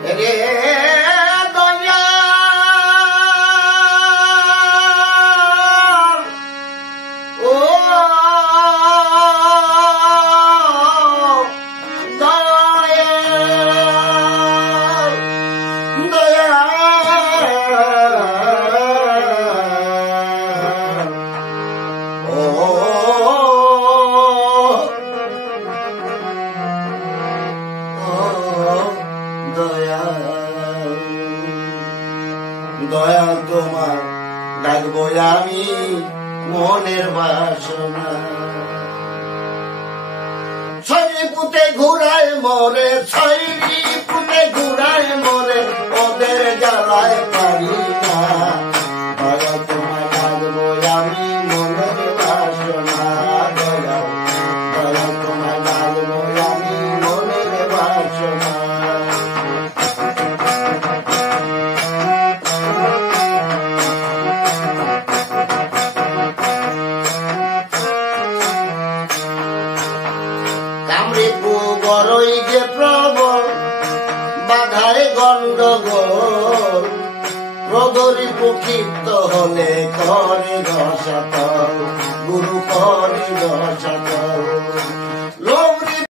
রে দয়া ও দয়া তোমার ডাকবো আমি মনের বাসনা ছয়ি পুঁতে ঘুরায় মরে ছয়ি পুঁতে ঘুরায় মরে ওদের জ্বালায় পারি না দয়া তোমার ডাকবো আমি মনের বাসনা দয়া দয়া তোমার ডাকবো আমি মনের বাসনা বড়ই যে প্রবল বাধায় গন্ডগোল প্রগরি প্রক্ষিপ্ত হলে করে রসাতল গুরু করে রসাতল